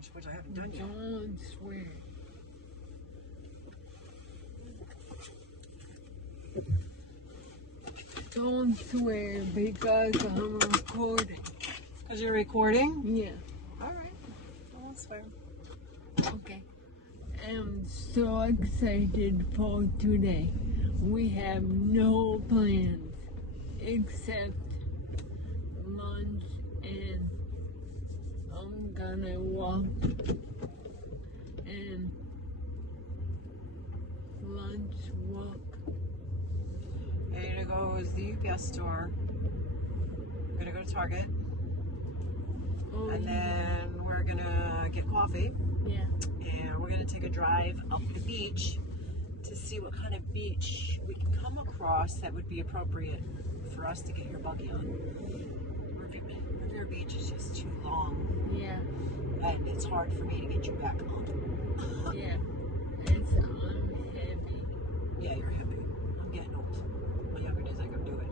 change, which I haven't done yet. Don't swear. Don't swear because I'm recording. Because you're recording? Yeah. Alright. I won't swear. Okay. I'm so excited for today. We have no plans except lunch, and I'm gonna walk and lunch walk. We're gonna go to the UPS store. We're gonna go to Target. Oh, And then we're gonna get coffee. yeah. And we're gonna take a drive up the beach to see what kind of beach we can come across that would be appropriate for us to get your buggy on. Riviera Beach is just too long, Yeah. and it's hard for me to get you back on. Yeah. It's heavy. Yeah, you're heavy. I'm getting old. My younger days I could do it.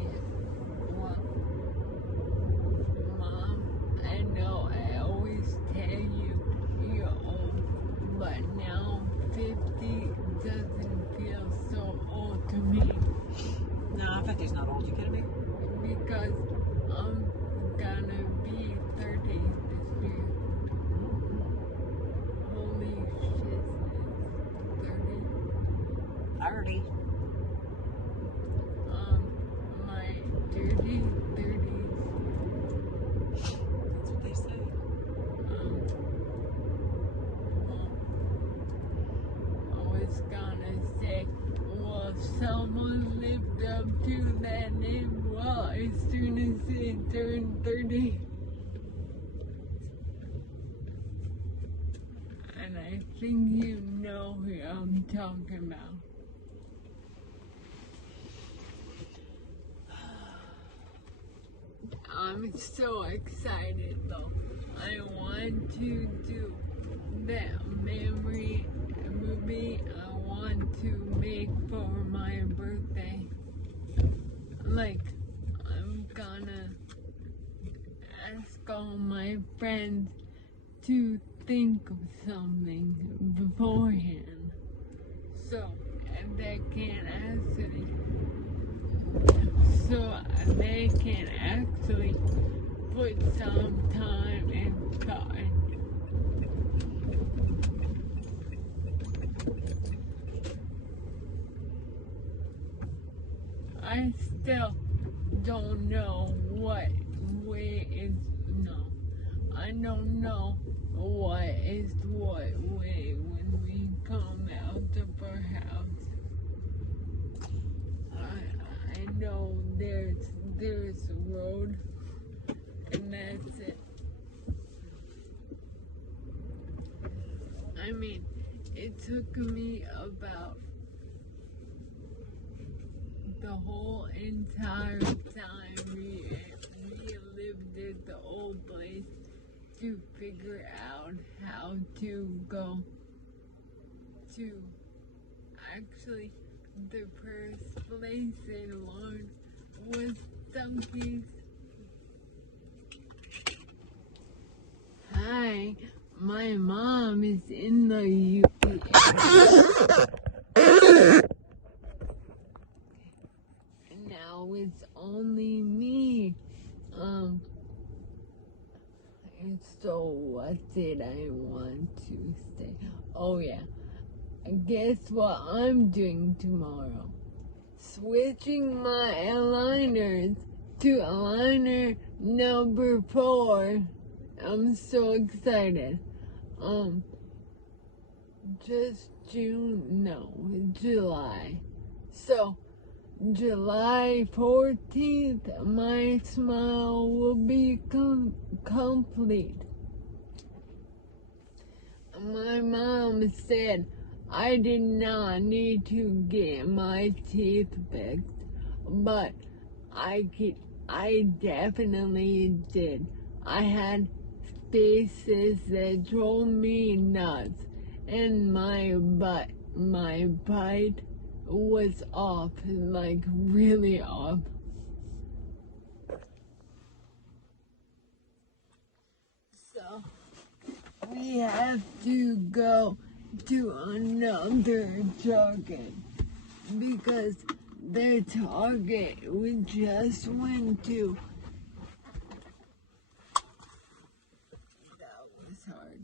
Yeah. Well, Mom, I know I always tell you you're old, but now 50 doesn't feel so old to me Nah, 50's not old. You kidding me? because I'm gonna be 30 this year. Holy shit, 30. 30. My dirty 30s. That's what they say. I was gonna say, well, someone lived up to that name well as soon as it turned 30. And I think you know who I'm talking about. I'm so excited though. I want to do that memory movie I want to make for my birthday. Like, I'm gonna ask all my friends to think of something beforehand so they can actually put some time and thought. I still don't know what way is no. I don't know what is what way when we come out of our house. I know there's a road, and that's it. I mean, it took me about the whole entire time we lived at the old place to figure out how to go to actually the first place I learned was Stumpy's. Hi, my mom is in the UPS. And now it's only me. So what did I want to say? Oh yeah. Guess what I'm doing tomorrow? Switching my aligners to aligner number 4. I'm so excited. July. So, July 14th, my smile will be complete. My mom said I did not need to get my teeth fixed, but I definitely did. I had spaces that drove me nuts, and my bite was off, like really off. So we have to go to another target because the target we just went to, that was hard,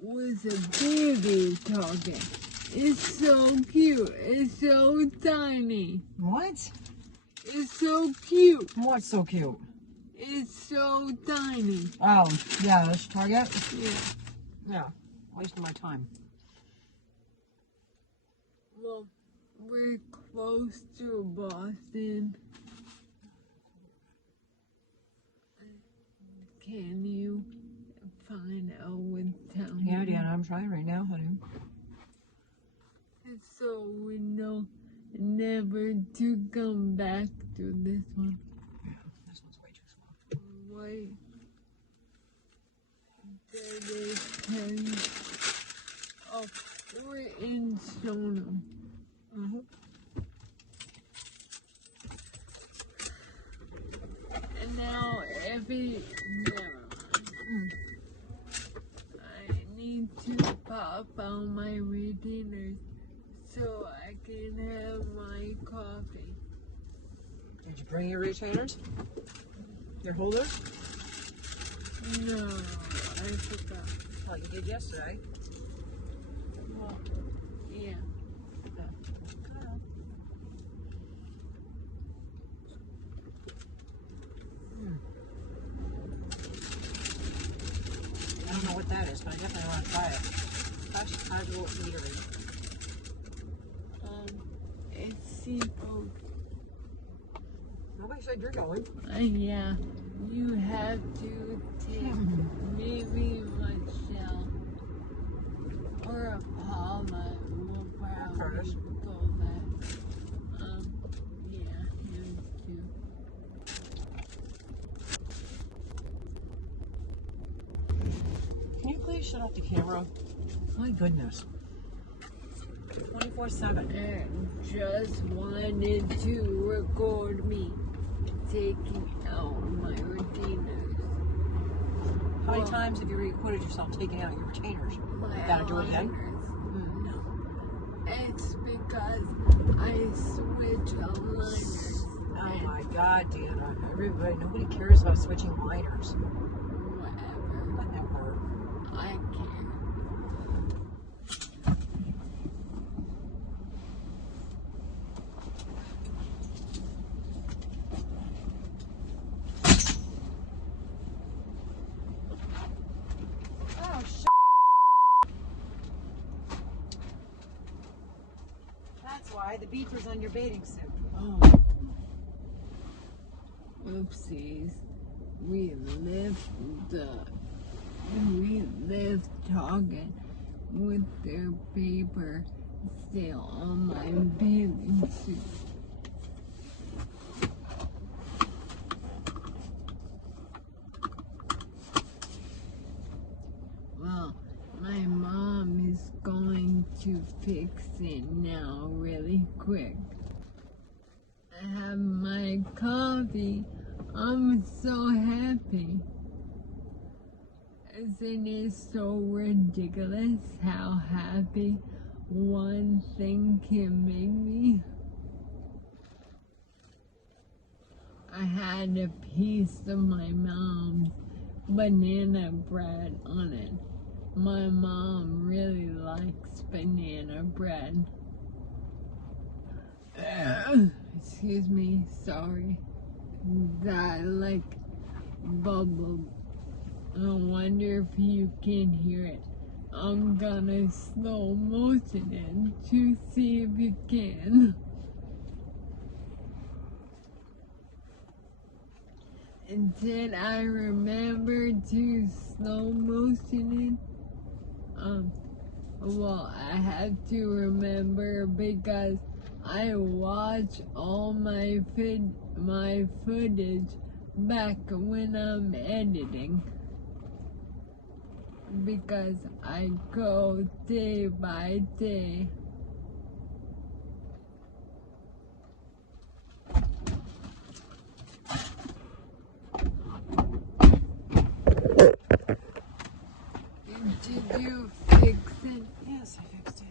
was a baby target. It's so cute. It's so tiny. What? It's so cute. What's so cute? It's so tiny. Oh, yeah, this target? Yeah. Yeah, wasting my time. Well, we're close to Boston. Can you find out what town? Yeah, Deanna, I'm trying right now, honey. So we know never to come back to this one. Yeah, this one's way too small. Why? There is 10. Oh, we're in Stoneham. Mm-hmm. And now I need to pop out my retainers so I can have my coffee. Did you bring your retainers? Your holders? No, I forgot. Oh, you did yesterday. Well, yeah. I don't know what that is, but I definitely want to try it. Casual eatery. It's seafood. Nobody said you're going. Yeah, you have to take maybe Michelle or Paula will probably Curtis. go back. Yeah, him too. Can you please shut off the camera? My goodness. 24/7. And just wanted to record me taking out my retainers. How many times have you recorded yourself taking out your retainers? My You gotta do it again? No. It's because I switch aligners. Oh my God, Deanna. Nobody cares about switching liners. Whatever. Whatever. I care. Oh, that's why the beeper's on your bathing suit. Oh. Oopsies. We left Target with their paper still on my bathing suit. Well, my mom is going to fix it now really quick. I have my coffee. I'm so happy. Isn't it so ridiculous how happy one thing can make me? I had a piece of my mom's banana bread on it. My mom really likes banana bread. Excuse me, sorry. That like bubbled. I wonder if you can hear it. I'm gonna slow motion it to see if you can. And then I remember to slow motion it. Well, I have to remember because I watch all my footage back when I'm editing. Because I go day by day. Did you fix it? Yes, I fixed it.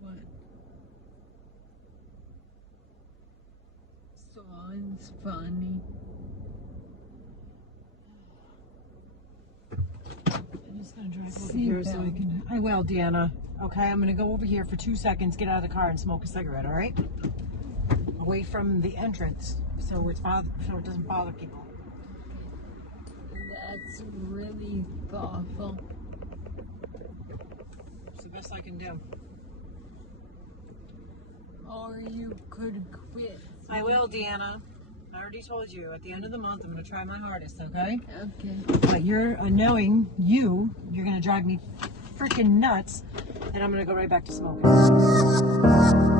What? So it's funny. I'm just gonna drive over here so I can. I will, Deanna. Okay, I'm gonna go over here for 2 seconds, get out of the car, and smoke a cigarette. All right? Away from the entrance, so it doesn't bother people. That's really thoughtful. It's the best I can do. Or you could quit. I will, Deanna. I already told you. At the end of the month, I'm gonna try my hardest. Okay? Okay. But you're knowing you're gonna drive me freaking nuts, and I'm gonna go right back to smoking.